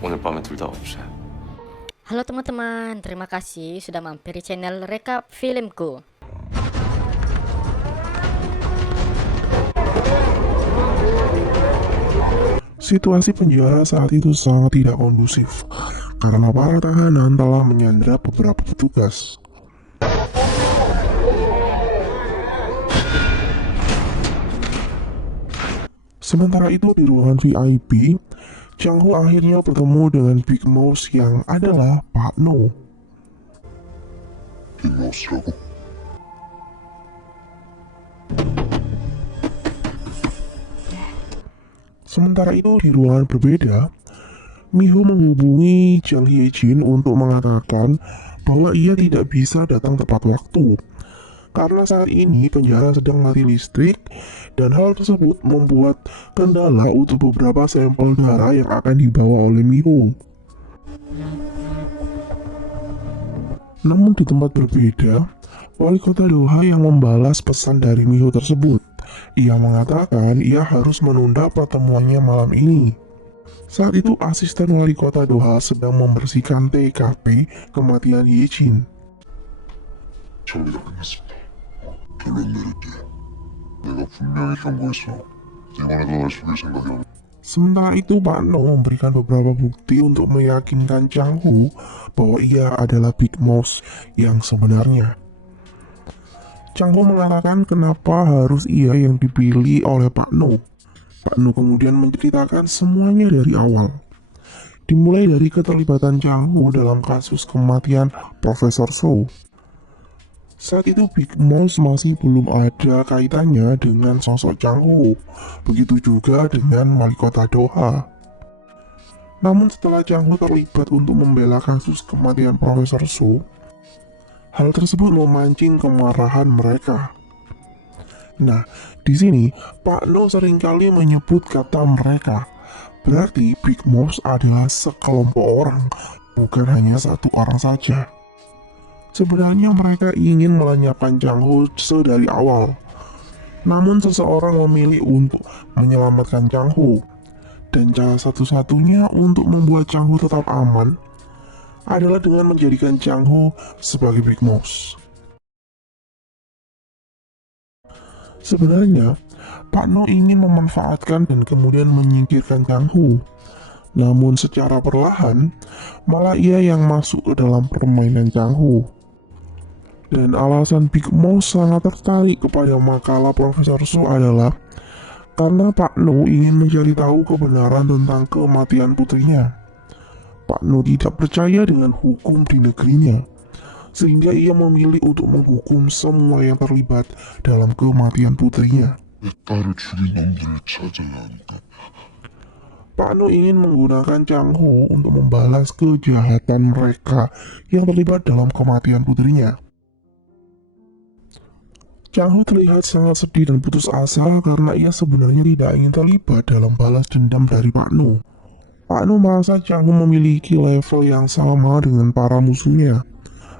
오늘 밤에 둘 다 없애. Halo teman-teman, terima kasih sudah mampir di channel Rekap Filmku. Situasi penjara saat itu sangat tidak kondusif karena para tahanan telah menyandra beberapa petugas. Sementara itu di ruangan VIP, Chang Ho akhirnya bertemu dengan Big Mouse yang adalah Pak No. 빅마우스라고? Sementara itu di ruangan berbeda, Miho menghubungi Jang Hye-jin untuk mengatakan bahwa ia tidak bisa datang tepat waktu karena saat ini penjara sedang mati listrik dan hal tersebut membuat kendala untuk beberapa sampel darah yang akan dibawa oleh Miho. Namun di tempat berbeda, wali kota Doha yang membalas pesan dari Miho tersebut. Ia mengatakan ia harus menunda pertemuannya malam ini. Saat itu asisten wali kota Doha sedang membersihkan TKP kematian Ye-jin. 정리가 끝났습니다. 결론 내릴게. 내가 분명히 경고했어. 이번에도 날 속일 생각이 없. Sementara itu Pak No memberikan beberapa bukti untuk meyakinkan Chang Ho bahwa ia adalah Big Mouse yang sebenarnya. Chang Ho mengatakan kenapa harus ia yang dipilih oleh Pak No. Pak No kemudian menceritakan semuanya dari awal. Dimulai dari keterlibatan Chang Ho dalam kasus kematian Profesor So. Saat itu Big Mouse masih belum ada kaitannya dengan sosok Chang Ho. Begitu juga dengan wali kota Doha. Namun setelah Chang Ho terlibat untuk membela kasus kematian Profesor So, hal tersebut memancing kemarahan mereka. Nah, di sini Pak No seringkali menyebut kata mereka. Berarti Big Mouse adalah sekelompok orang, bukan hanya satu orang saja. Sebenarnya mereka ingin melenyapkan Chang Ho sedari awal. Namun seseorang memilih untuk menyelamatkan Chang Ho. Dan cara satu-satunya untuk membuat Chang Ho tetap aman adalah dengan menjadikan Chang Ho sebagai Big Mouse. Sebenarnya, Pak No ingin memanfaatkan dan kemudian menyingkirkan Chang Ho. Namun secara perlahan, malah ia yang masuk ke dalam permainan Chang Ho. Dan alasan Big Mouse sangat tertarik kepada makalah Profesor So adalah karena Pak No ingin mencari tahu kebenaran tentang kematian putrinya. Pak No tidak percaya dengan hukum di negerinya, sehingga ia memilih untuk menghukum semua yang terlibat dalam kematian putrinya. 내 딸을 죽인 놈들을 찾아야 한다. Pak No ingin menggunakan Chang Ho untuk membalas kejahatan mereka yang terlibat dalam kematian putrinya. Chang Ho terlihat sangat sedih dan putus asa karena ia sebenarnya tidak ingin terlibat dalam balas dendam dari Pak No. Pak No merasa Chang Ho memiliki level yang sama dengan para musuhnya,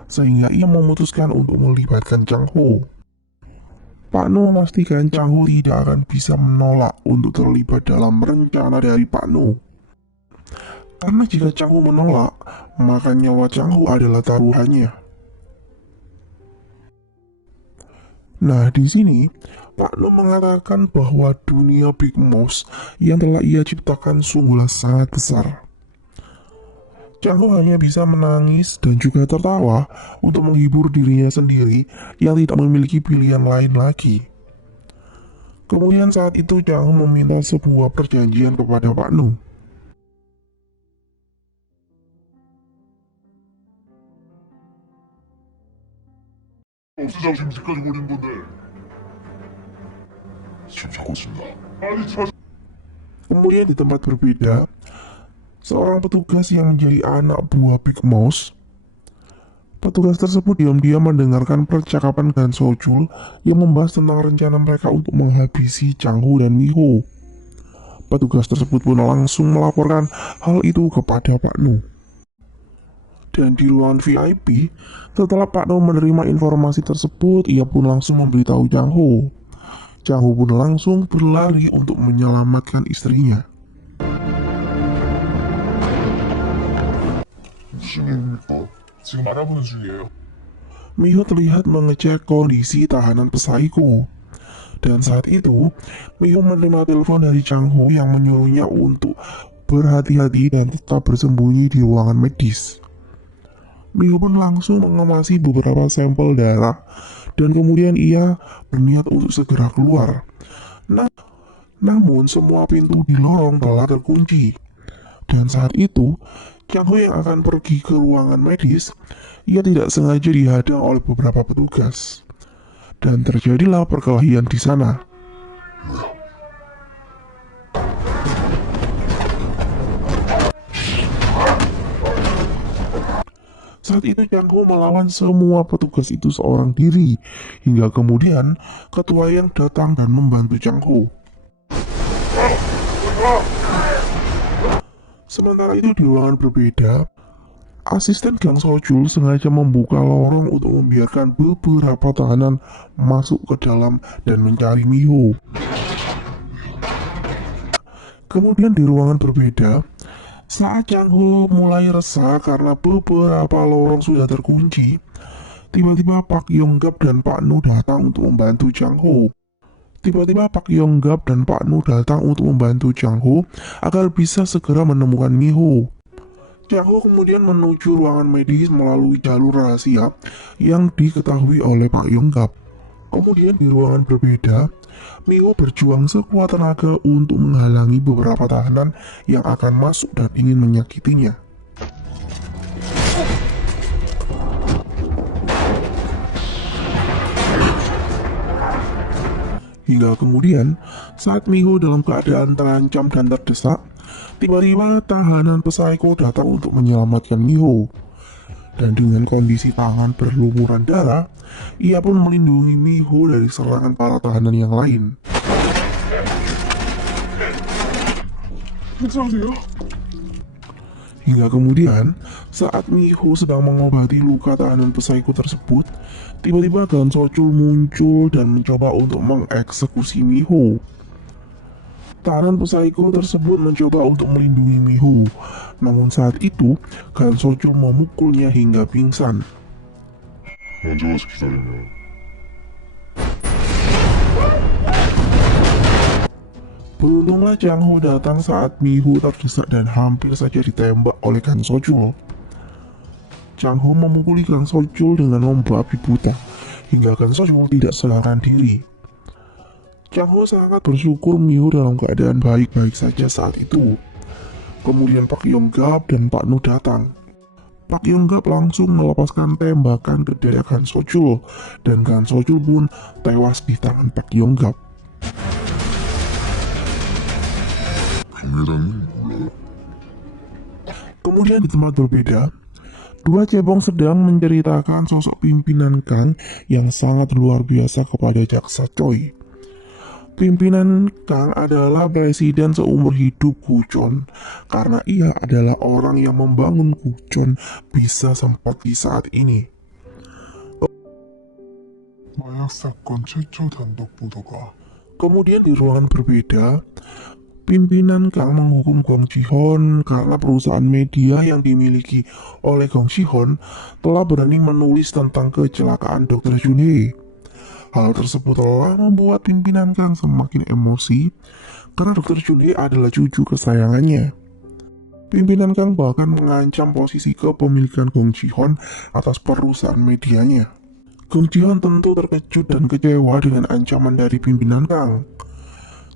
sehingga ia memutuskan untuk melibatkan Chang Ho. Pak No memastikan Chang Ho tidak akan bisa menolak untuk terlibat dalam rencana dari Pak No. Karena jika Chang Ho menolak, maka nyawa Chang Ho adalah taruhannya. Nah, di sini Pak No mengatakan bahwa dunia Big Mouse yang telah ia ciptakan sungguhlah sangat besar. Chang Ho hanya bisa menangis dan juga tertawa untuk menghibur dirinya sendiri yang tidak memiliki pilihan lain lagi. Kemudian saat itu Chang Ho meminta sebuah perjanjian kepada Pak No. 없애자고 지금 집까지 버린 건데. 지금 찾고 있습니다. 빨리 찾아. Kemudian di tempat berbeda, seorang petugas yang menjadi anak buah Big Mouse. Petugas tersebut diam-diam mendengarkan percakapan Gan Sojul yang membahas tentang rencana mereka untuk menghabisi Chang Ho dan Miho. Petugas tersebut pun langsung melaporkan hal itu kepada Pak No. Dan di ruangan VIP, setelah Pak No menerima informasi tersebut, ia pun langsung memberitahu Chang Ho. Chang Ho pun langsung berlari untuk menyelamatkan istrinya. 무슨 일입니까? 지금 알아보는 중이에요. Miho terlihat mengecek kondisi tahanan Psycho. Dan saat itu, Miho menerima telepon dari Chang Ho yang menyuruhnya untuk berhati-hati dan tetap bersembunyi di ruangan medis. Miho pun langsung mengemasi beberapa sampel darah dan kemudian ia berniat untuk segera keluar. Namun semua pintu di lorong telah terkunci. Dan saat itu, Chang Ho yang akan pergi ke ruangan medis, ia tidak sengaja dihadang oleh beberapa petugas. Dan terjadilah perkelahian di sana. Saat itu Chang Ho melawan semua petugas itu seorang diri, hingga kemudian ketua yang datang dan membantu Chang Ho. Sementara itu di ruangan berbeda, asisten Gang Sojul sengaja membuka lorong untuk membiarkan beberapa tahanan masuk ke dalam dan mencari Miho. Kemudian di ruangan berbeda, saat Chang Ho mulai resah karena beberapa lorong sudah terkunci, tiba-tiba Pak Yonggap dan Pak Nu datang untuk membantu Chang Ho. Chang Ho agar bisa segera menemukan Miho. Chang Ho kemudian menuju ruangan medis melalui jalur rahasia yang diketahui oleh Pak Yonggap. Kemudian di ruangan berbeda, Miho berjuang sekuat tenaga untuk menghalangi beberapa tahanan yang akan masuk dan ingin menyakitinya. Hingga kemudian, saat Miho dalam keadaan terancam dan terdesak, tiba-tiba tahanan Psycho datang untuk menyelamatkan Miho. Dan dengan kondisi tangan berlumuran darah, ia pun melindungi Miho dari serangan para tahanan yang lain. Hingga kemudian, saat Miho sedang mengobati luka tahanan Psycho tersebut, tiba-tiba Gang Sojul muncul dan mencoba untuk mengeksekusi Miho. Tahanan Psycho tersebut mencoba untuk melindungi Miho, namun saat itu Gang Sojul memukulnya hingga pingsan. 먼저 와서 기다리면 Beruntunglah Chang Ho datang saat Miho terdesak dan hampir saja ditembak oleh Gang Sojul. Chang Ho memukuli Gang Sojul dengan membabi buta, hingga Gang Sojul tidak sadarkan diri. Chang Ho sangat bersyukur Miho dalam keadaan baik-baik saja saat itu. Kemudian Pak Yonggap dan Pak Nu datang. Pak Yonggap langsung melepaskan tembakan ke dada Gang Sojul, dan Gang Sojul pun tewas di tangan Pak Yonggap. 강매당이 몰라? Kemudian di tempat berbeda, dua cebong sedang menceritakan sosok pimpinan Gang yang sangat luar biasa kepada Jaksa Choi. Pimpinan Gang adalah presiden seumur hidup Gujon, karena ia adalah orang yang membangun Gujon bisa seperti saat ini. 마약 사건 최초 단독 보도가 Kemudian di ruangan berbeda, pimpinan Gang menghukum Gong Ji-hon karena perusahaan media yang dimiliki oleh Gong Ji-hon telah berani menulis tentang kecelakaan Dr. Junhee. Hal tersebut telah membuat pimpinan Gang semakin emosi karena Dr. Junhee adalah cucu kesayangannya. Pimpinan Gang bahkan mengancam posisi kepemilikan Gong Ji-hon atas perusahaan medianya. Gong Ji-hon tentu terkejut dan kecewa dengan ancaman dari pimpinan Gang.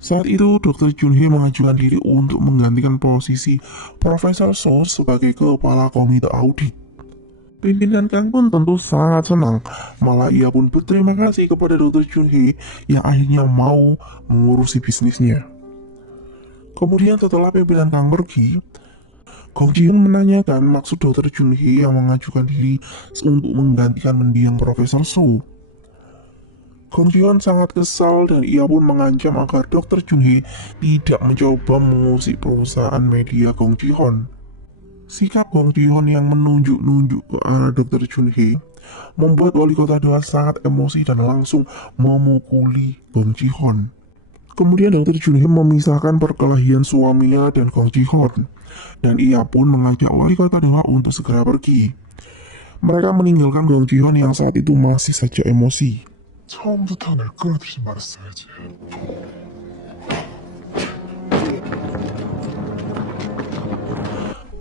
Saat itu, Dr. Junhee mengajukan diri untuk menggantikan posisi Profesor So sebagai kepala komite audit. Pimpinan Gang pun tentu sangat senang, malah ia pun berterima kasih kepada Dr. Junhee yang akhirnya mau mengurusi bisnisnya. Kemudian setelah pimpinan Gang pergi, Gong Ji-hon menanyakan maksud Dr. Junhee yang mengajukan diri untuk menggantikan mendiang Profesor So. Gong Ji-hon sangat kesal dan ia pun mengancam agar Dr. Junhee tidak mencoba mengusik perusahaan media Gong Ji-hon. Sikap Gong Ji-hon yang menunjuk-nunjuk ke arah Dr. Junhee membuat wali kota 2 sangat emosi dan langsung memukuli Gong Ji-hon. Kemudian Dr. Junhee memisahkan perkelahian suaminya dan Gong Ji-hon. dan ia pun mengajak wali kota Doha untuk segera pergi. Mereka meninggalkan Gong Ji-hyun yang saat itu masih saja emosi. 처음부터 날 끌어들이지 말았어야지.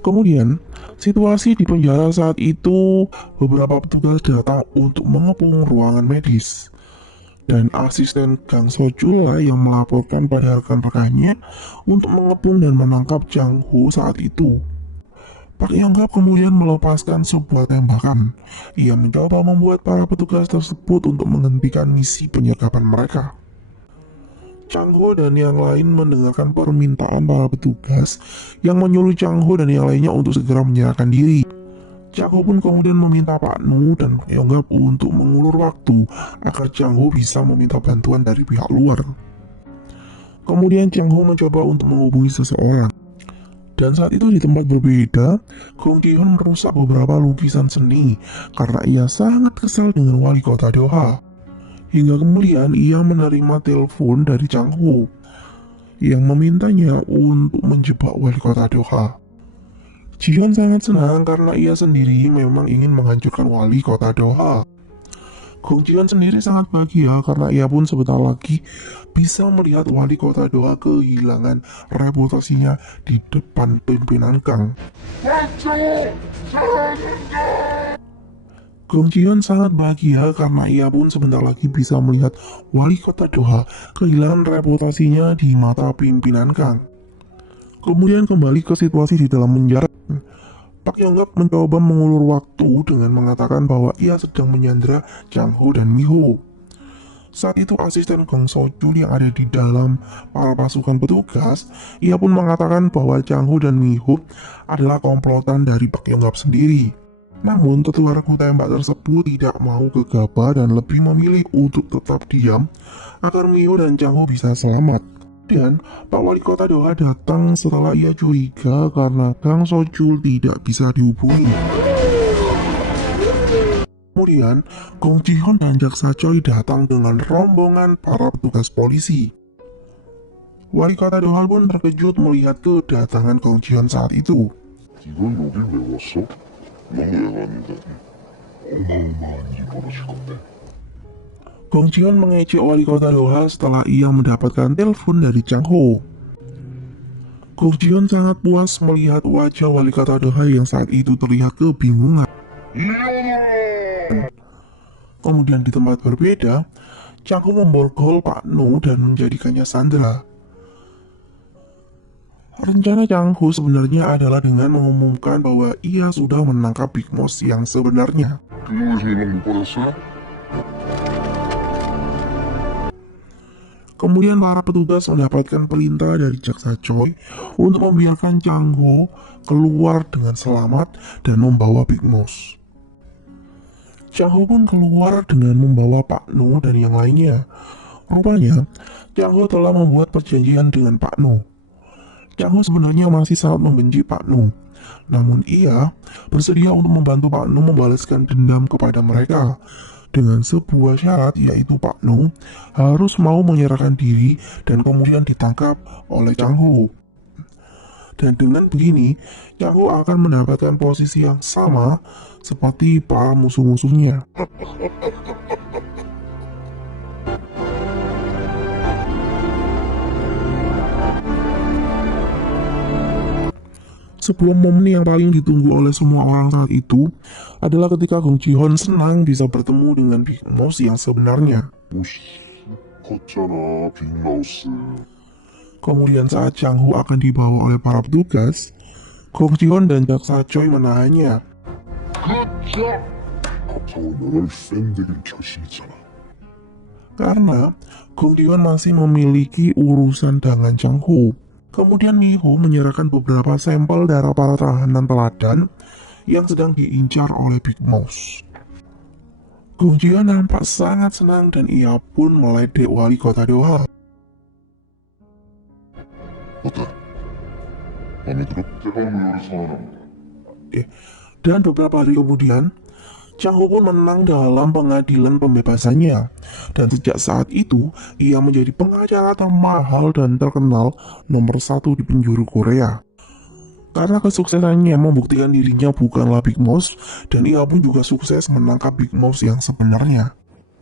Kemudian, situasi di penjara saat itu, beberapa petugas datang untuk mengepung ruangan medis. Dan asisten Kang Sojul lah yang melaporkan pada rekan-rekannya untuk mengepung dan menangkap Jang Ho saat itu. Pak Yonggap kemudian melepaskan sebuah tembakan. Ia mencoba membuat para petugas tersebut untuk menghentikan misi penyergapan mereka. Chang Ho dan yang lain mendengarkan permintaan para petugas yang menyuruh Chang Ho dan yang lainnya untuk segera menyerahkan diri. Chang Ho pun kemudian meminta Pak Nu dan Pak Yonggap untuk mengulur waktu agar Chang Ho bisa meminta bantuan dari pihak luar. Kemudian Chang Ho mencoba untuk menghubungi seseorang. Dan saat itu di tempat berbeda, Gong Ji-hyun merusak beberapa lukisan seni karena ia sangat kesal dengan wali kota Doha. Hingga kemudian ia menerima telepon dari Chang Ho yang memintanya untuk menjebak wali kota Doha. Ji-hyun sangat senang karena ia sendiri memang ingin menghancurkan wali kota Doha. Gong Ji-hyun sendiri sangat bahagia karena ia pun sebentar lagi bisa melihat wali kota Doha kehilangan reputasinya di depan pimpinan Kang. Gong Ji-hyun sangat bahagia karena ia pun sebentar lagi bisa melihat wali kota Doha kehilangan reputasinya di mata pimpinan Kang. Kemudian kembali ke situasi di dalam penjara. Pak Yonggap mencoba mengulur waktu dengan mengatakan bahwa ia sedang menyandera Chang Ho dan Mi-ho. Saat itu asisten Gong Sojul yang ada di dalam para pasukan petugas, ia pun mengatakan bahwa Chang Ho dan Mi-ho adalah komplotan dari Pak Yonggap sendiri. Namun tetua regu tembak tersebut tidak mau gegabah dan lebih memilih untuk tetap diam agar Mi-ho dan Chang Ho bisa selamat. Dan Pak Wali Kota Doha datang setelah ia curiga karena Kang Sojul tidak bisa dihubungi. Kemudian, Gong Ji-hyun dan Jaksa Choi datang dengan rombongan para petugas polisi. Wali Kota Doha pun terkejut melihat kedatangan Gong Ji-hyun saat itu. 이걸 여길 왜 왔어? 너무 애가는데 어마어마한 일이 벌어질 건데. Gong Ji-hyun mengejek wali kota Doha setelah ia mendapatkan telepon dari Chang Ho. Gong Ji-hyun sangat puas melihat wajah wali kota Doha yang saat itu terlihat kebingungan. Kemudian di tempat berbeda, Chang Ho memborgol Pak Nu dan menjadikannya sandera. Rencana Chang Ho sebenarnya adalah dengan mengumumkan bahwa ia sudah menangkap Big Boss yang sebenarnya. 그놈에서 연락 못 받았어요? Kemudian para petugas mendapatkan perintah dari Jaksa Choi untuk membiarkan Chang Ho keluar dengan selamat dan membawa Big Boss. Chang Ho pun keluar dengan membawa Pak Nu dan yang lainnya. Rupanya, Chang Ho telah membuat perjanjian dengan Pak Nu. Chang Ho sebenarnya masih sangat membenci Pak Nu. Namun ia bersedia untuk membantu Pak Nu membalaskan dendam kepada mereka. Dengan sebuah syarat, yaitu Pak Nu harus mau menyerahkan diri dan kemudian ditangkap oleh Chang Ho. Dan dengan begini, Chang Ho akan mendapatkan posisi yang sama seperti para musuh-musuhnya. Sebuah momen yang paling ditunggu oleh semua orang saat itu adalah ketika Gong Ji-hyun senang bisa bertemu dengan Big Boss yang sebenarnya. 오씨 컸잖아 빅마우스. Kemudian saat Chang Ho akan dibawa oleh para petugas, Gong Ji-hyun dan Jaksa Choi menahannya. 앞으로 너를 팬 되기로 결심했잖아. Karena Gong Ji-hyun masih memiliki urusan dengan Chang Ho. Kemudian Mi-ho menyerahkan beberapa sampel darah para tahanan teladan yang sedang diincar oleh Big Boss. Gong Ji-hyun nampak sangat senang dan ia pun meledek wali kota Doha. 어때? 마음에 들어? 대박 요리 사랑합니다. Dan beberapa hari kemudian, Chang Ho pun menang dalam pengadilan pembebasannya. Dan sejak saat itu, ia menjadi pengacara termahal dan terkenal nomor 1 di penjuru Korea. Karena kesuksesannya membuktikan dirinya bukanlah Big Mouse, dan ia pun juga sukses menangkap Big Mouse yang sebenarnya.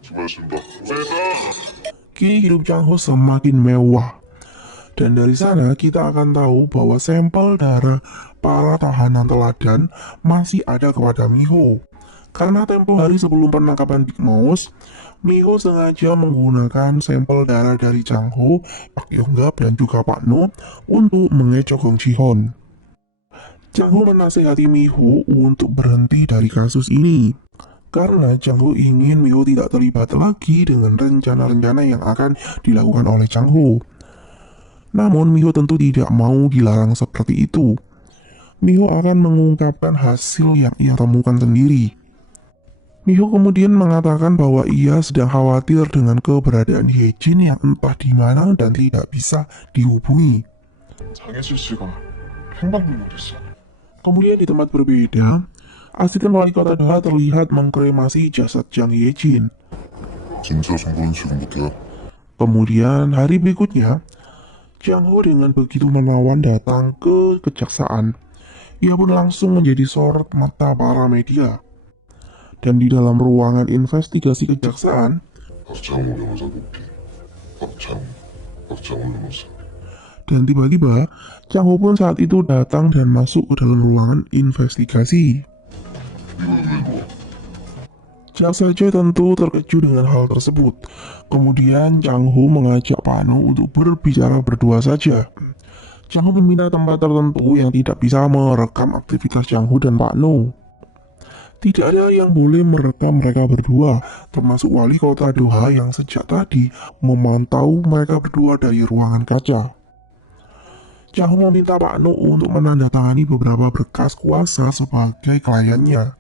수고하셨습니다. 감사합니다. Kini hidup Changho semakin mewah. Dan dari sana kita akan tahu bahwa sampel darah para tahanan teladan masih ada kepada Miho. Karena tempo hari sebelum penangkapan Big Mouse, Miho sengaja menggunakan sampel darah dari Changho, Pak Yonggap, dan juga Pak No untuk mengecoh Gong Ji-hoon. Changho menasihati Miho untuk berhenti dari kasus ini. Karena Changho ingin Miho tidak terlibat lagi dengan rencana-rencana yang akan dilakukan oleh Changho. Namun Miho tentu tidak mau dilarang seperti itu. Miho akan mengungkapkan hasil yang ia temukan sendiri. Miho kemudian mengatakan bahwa ia sedang khawatir dengan keberadaan Hyejin yang entah di mana dan tidak bisa dihubungi. 장혜수 씨가 행방불 못했어. Kemudian di tempat berbeda, asisten wali kota Doha terlihat mengkremasi jasad Jang Hyejin. 진짜 정보는 지금부터야. Kemudian hari berikutnya, Changho dengan begitu menawan datang ke kejaksaan. Ia pun langsung menjadi sorot mata para media. Dan di dalam ruangan investigasi kejaksaan, 박장호 변호사 복귀. 박장호 변호사. dan tiba-tiba Changho pun saat itu datang dan masuk ke dalam ruangan investigasi. Jaksa saja tentu terkejut dengan hal tersebut. Kemudian Changho mengajak Pano untuk berbicara berdua saja. Changho meminta tempat tertentu yang tidak bisa merekam aktivitas Changho dan Pano. Tidak ada yang boleh merekam mereka berdua, termasuk wali kota Doha yang sejak tadi memantau mereka berdua dari ruangan kaca. Changho meminta Pano untuk menandatangani beberapa berkas kuasa sebagai kliennya.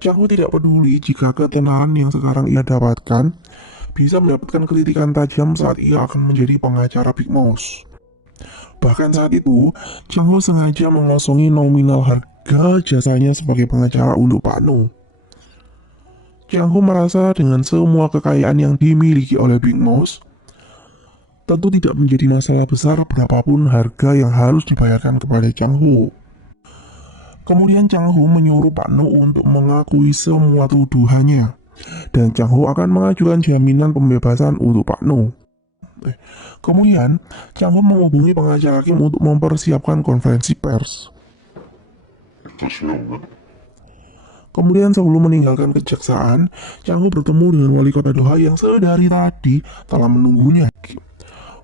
Changho tidak peduli jika ketenaran yang sekarang ia dapatkan bisa mendapatkan kritikan tajam saat ia akan menjadi pengacara Big Mouse. Bahkan saat itu, Changho sengaja mengosongi nominal harga jasanya sebagai pengacara untuk Pano. Changho merasa dengan semua kekayaan yang dimiliki oleh Big Mouse, tentu tidak menjadi masalah besar berapapun harga yang harus dibayarkan kepada Changho. Kemudian Changho menyuruh Pak No untuk mengakui semua tuduhannya. Dan Changho akan mengajukan jaminan pembebasan untuk Pak No. Kemudian, Changho menghubungi pengacara Kim untuk mempersiapkan konferensi pers. Kemudian sebelum meninggalkan kejaksaan, Changho bertemu dengan wali kota Doha yang sedari tadi telah menunggunya.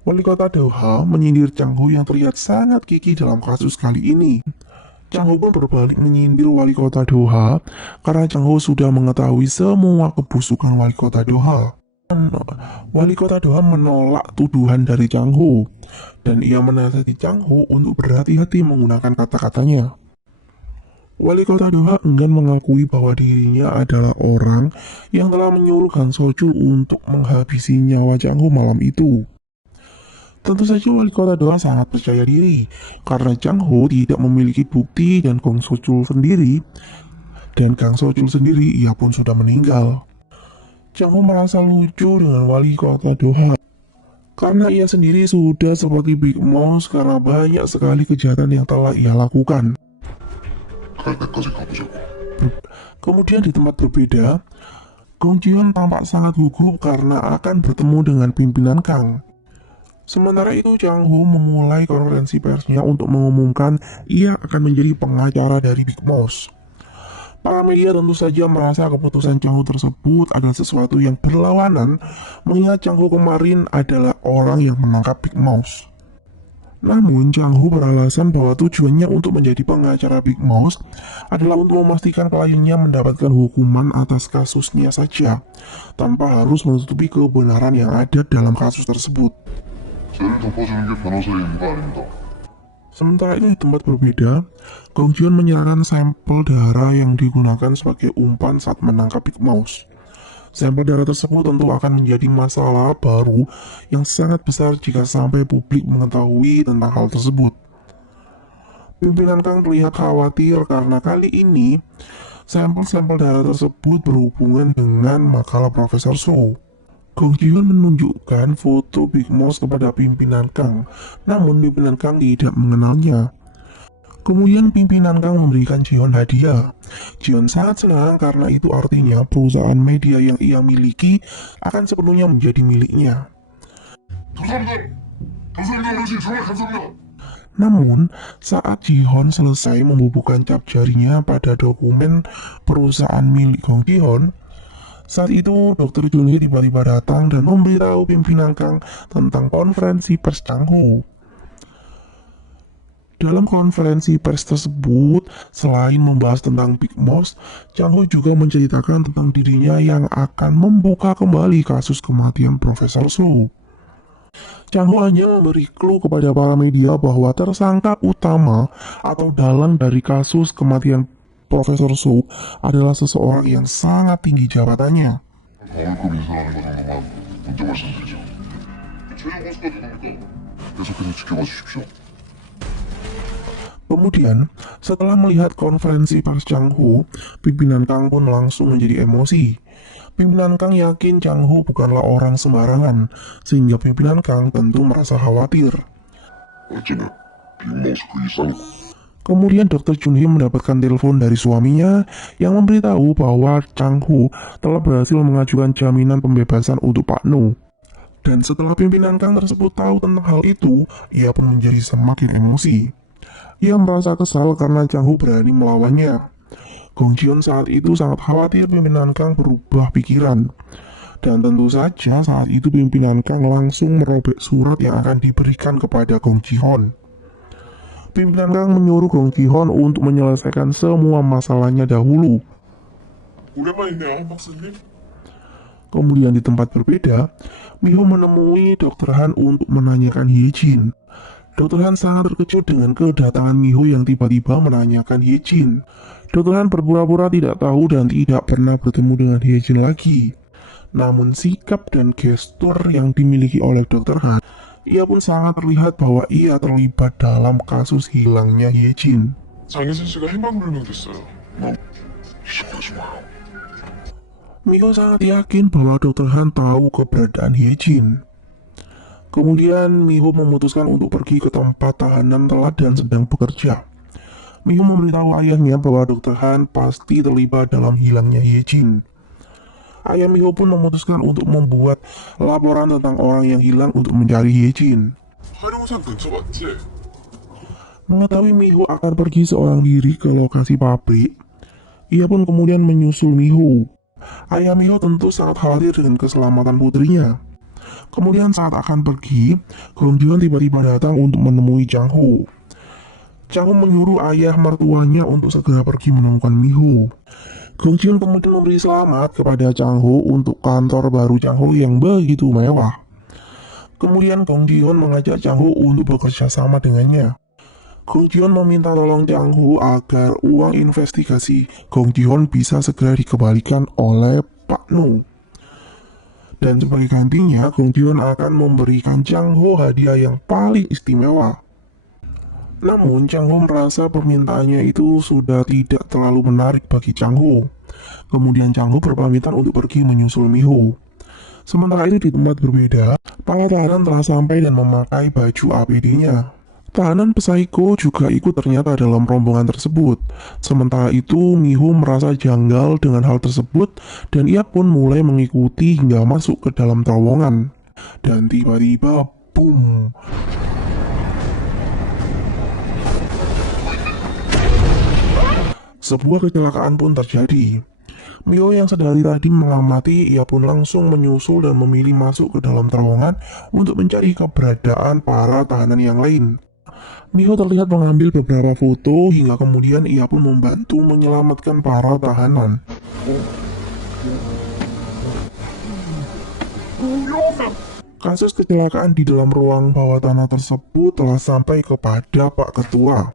Wali kota Doha menyindir Changho yang terlihat sangat gigih dalam kasus kali ini. Changho pun berbalik menyindir wali kota Doha karena Changho sudah mengetahui semua kebusukan wali kota Doha. Wali kota Doha menolak tuduhan dari Changho dan ia menasihati Changho untuk berhati-hati menggunakan kata-katanya. Wali kota Doha enggan mengakui bahwa dirinya adalah orang yang telah menyuruh Kang Sochul untuk menghabisi nyawa Changho malam itu. Tentu saja wali kota Doha sangat percaya diri karena Changho tidak memiliki bukti dan Kang Sochul sendiri ia pun sudah meninggal. Changho merasa lucu dengan wali kota Doha karena ia sendiri sudah seperti Big Mouse karena banyak sekali kejahatan yang telah ia lakukan. 갈 때까지 가보자고. Kemudian di tempat berbeda, Gong Ji-hoon tampak sangat gugup karena akan bertemu dengan pimpinan Kang. Sementara itu, Changho memulai konferensi persnya untuk mengumumkan ia akan menjadi pengacara dari Big Mouse. Para media tentu saja merasa keputusan Changho tersebut adalah sesuatu yang berlawanan, mengingat Changho kemarin adalah orang yang menangkap Big Mouse. Namun, Changho beralasan bahwa tujuannya untuk menjadi pengacara Big Mouse adalah untuk memastikan kliennya mendapatkan hukuman atas kasusnya saja, tanpa harus menutupi kebenaran yang ada dalam kasus tersebut. 죄를 덮어주는 게 변호사의 임무가 아닙니다. Sementara itu di tempat berbeda, Gong Ji-hoon menyerahkan sampel darah yang digunakan sebagai umpan saat menangkap Big Mouse. Sampel darah tersebut tentu akan menjadi masalah baru yang sangat besar jika sampai publik mengetahui tentang hal tersebut. Pimpinan Kang terlihat khawatir karena kali ini sampel-sampel darah tersebut berhubungan dengan makalah Profesor So. Gong Ji-hoon menunjukkan foto Big Mouse kepada pimpinan Kang, namun pimpinan Kang tidak mengenalnya. Kemudian pimpinan Kang memberikan Jion hadiah. Jion sangat senang karena itu artinya perusahaan media yang ia miliki akan sepenuhnya menjadi miliknya. 감사합니다. 감사합니다, 어르신. 정말 감사합니다. Namun, saat Jihoon selesai membubuhkan cap jarinya pada dokumen perusahaan milik Gong Jihoon, saat itu Dr. Junhee tiba-tiba datang dan memberitahu pimpinan Kang tentang konferensi pers Changho. Dalam konferensi pers tersebut, selain membahas tentang Big Boss, Changho juga menceritakan tentang dirinya yang akan membuka kembali kasus kematian Profesor Su. Changho hanya memberi clue kepada para media bahwa tersangka utama atau dalang dari kasus kematian Profesor Su adalah seseorang yang sangat tinggi jabatannya. 월급 인상하는 거 정도만 먼저 말씀드리죠. 최종 보수까지 되니까 계속해서 지켜봐 주십시오. Kemudian, setelah melihat konferensi pers Changho, pimpinan Kang pun langsung menjadi emosi. Pimpinan Kang yakin Changho bukanlah orang sembarangan, sehingga pimpinan Kang tentu merasa khawatir. 어쩌면 빅마우스 그 이상이고 Kemudian Dr. Junhee mendapatkan telepon dari suaminya yang memberitahu bahwa Changho telah berhasil mengajukan jaminan pembebasan untuk Pak No. Dan setelah pimpinan Kang tersebut tahu tentang hal itu, ia pun menjadi semakin emosi. Ia merasa kesal karena Changho berani melawannya. Gong Jihoon saat itu sangat khawatir pimpinan Kang berubah pikiran. Dan tentu saja saat itu pimpinan Kang langsung merobek surat yang akan diberikan kepada Gong Jihoon. Pimpinan Kang menyuruh Gong Jihoon untuk menyelesaikan semua masalahnya dahulu. 오랜만이네요, 박사님. Kemudian di tempat berbeda, Miho menemui Dr. Han untuk menanyakan Hyejin. Dr. Han sangat terkejut dengan kedatangan Miho yang tiba-tiba menanyakan Hyejin. Dr. Han berpura-pura tidak tahu dan tidak pernah bertemu dengan Hyejin lagi. Namun sikap dan gestur yang dimiliki oleh Dr. Han, ia pun sangat terlihat bahwa ia terlibat dalam kasus hilangnya Hyejin. 장혜진 씨가 행방불명됐어요. 시작하지 마요. Miho sangat yakin bahwa Dr. Han tahu keberadaan Hyejin. Kemudian Miho memutuskan untuk pergi ke tempat tahanan telat dan sedang bekerja. Miho memberitahu ayahnya bahwa Dr. Han pasti terlibat dalam hilangnya Hyejin. Ayah Miho pun memutuskan untuk membuat laporan tentang orang yang hilang untuk mencari Hyejin. 화룡산 근처 맞지? Mengetahui Miho akan pergi seorang diri ke lokasi pabrik, ia pun kemudian menyusul Miho. Ayah Miho tentu sangat khawatir dengan keselamatan putrinya. Kemudian saat akan pergi, Gong Jihoon tiba-tiba datang untuk menemui Changho. Changho menyuruh ayah mertuanya untuk segera pergi menemukan Miho. Gong Jihoon kemudian memberi selamat kepada Changho untuk kantor baru Changho yang begitu mewah. Kemudian Gong Jihoon mengajak Changho untuk bekerja sama dengannya. Gong Jihoon meminta tolong Changho agar uang investigasi Gong Jihoon bisa segera dikembalikan oleh Pak No. Dan sebagai gantinya, Gong Jihoon akan memberikan Changho hadiah yang paling istimewa. Namun, Changho merasa permintaannya itu sudah tidak terlalu menarik bagi Changho. Kemudian Changho berpamitan untuk pergi menyusul Miho. Sementara itu di tempat berbeda, para tahanan telah sampai dan memakai baju APD-nya. Tahanan Psycho juga ikut ternyata dalam rombongan tersebut. Sementara itu, Miho merasa janggal dengan hal tersebut dan ia pun mulai mengikuti hingga masuk ke dalam terowongan. Dan tiba-tiba, boom! Sebuah kecelakaan pun terjadi. Miho yang sedari tadi mengamati, ia pun langsung menyusul dan memilih masuk ke dalam terowongan untuk mencari keberadaan para tahanan yang lain. Miho terlihat mengambil beberapa foto hingga kemudian ia pun membantu menyelamatkan para tahanan. Kasus kecelakaan di dalam ruang bawah tanah tersebut telah sampai kepada Pak Ketua.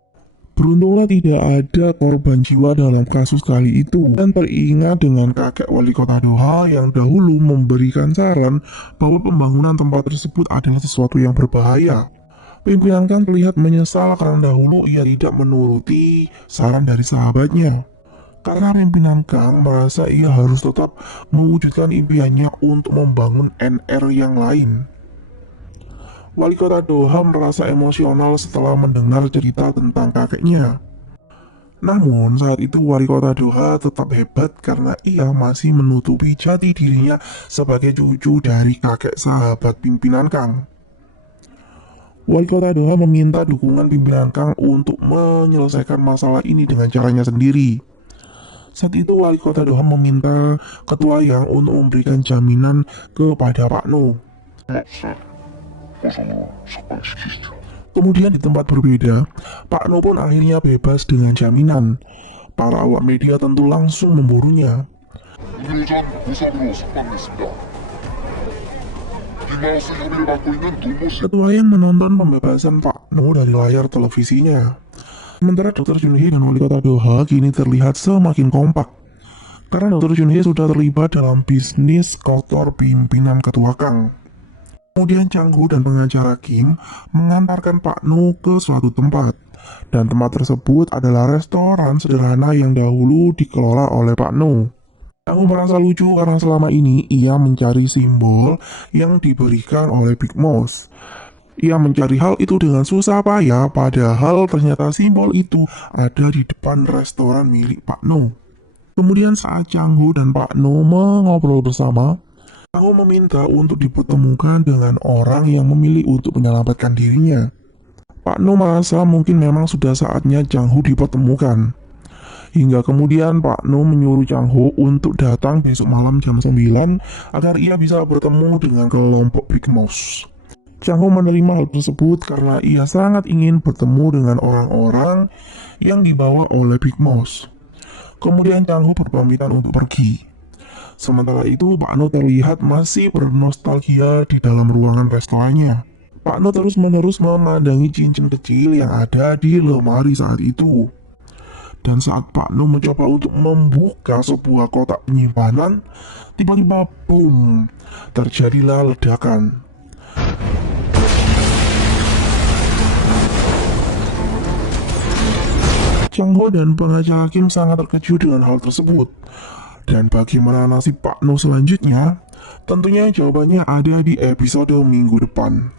Beruntunglah tidak ada korban jiwa dalam kasus kali itu dan teringat dengan kakek wali kota Doha yang dahulu memberikan saran bahwa pembangunan tempat tersebut adalah sesuatu yang berbahaya. Pimpinan Kang terlihat menyesal karena dahulu ia tidak menuruti saran dari sahabatnya. Karena pimpinan Kang merasa ia harus tetap mewujudkan impiannya untuk membangun NR yang lain. Wali kota Doha merasa emosional setelah mendengar cerita tentang kakeknya. Namun saat itu wali kota Doha tetap hebat karena ia masih menutupi jati dirinya sebagai cucu dari kakek sahabat pimpinan Kang. Wali kota Doha meminta dukungan pimpinan Kang untuk menyelesaikan masalah ini dengan caranya sendiri. Saat itu wali kota Doha meminta ketua Yang untuk memberikan jaminan kepada Pak No. Kemudian di tempat berbeda, Pak No pun akhirnya bebas dengan jaminan. Para awak media tentu langsung memburunya. 오늘전 고성으로 석방됐습니다. 빅마우스 혐의를 받고 있는 동모 씨 Ketua Yang menonton pembebasan Pak No dari layar televisinya. Sementara Dr. Junhee dan wali kota Doha kini terlihat semakin kompak. Karena Dr. Junhee sudah terlibat dalam bisnis kotor pimpinan ketua Kang. Kemudian Chang-Ho dan pengacara Kim mengantarkan Pak No ke suatu tempat. Dan tempat tersebut adalah restoran sederhana yang dahulu dikelola oleh Pak No. Chang-Ho merasa lucu karena selama ini ia mencari simbol yang diberikan oleh Big Mouse. Ia mencari hal itu dengan susah payah, padahal ternyata simbol itu ada di depan restoran milik Pak No. Kemudian saat Chang-Ho dan Pak No mengobrol bersama, Chang-Ho meminta untuk dipertemukan dengan orang yang memilih untuk menyelamatkan dirinya. Pak No merasa mungkin memang sudah saatnya Chang-Ho dipertemukan. Hingga kemudian Pak No menyuruh Chang-Ho untuk datang besok malam jam 9 agar ia bisa bertemu dengan kelompok Big Mouse. Chang-Ho menerima hal tersebut karena ia sangat ingin bertemu dengan orang-orang yang dibawa oleh Big Mouse. Kemudian Chang-Ho berpamitan untuk pergi. Sementara itu Pak No terlihat masih bernostalgia di dalam ruangan restorannya. Pak No terus-menerus memandangi cincin kecil yang ada di lemari saat itu. Dan saat Pak No mencoba untuk membuka sebuah kotak penyimpanan, tiba-tiba boom, terjadilah ledakan. Chang-Ho dan pengacara Kim sangat terkejut dengan hal tersebut. Dan bagaimana nasib Pak No selanjutnya? Tentunya jawabannya ada di episode minggu depan.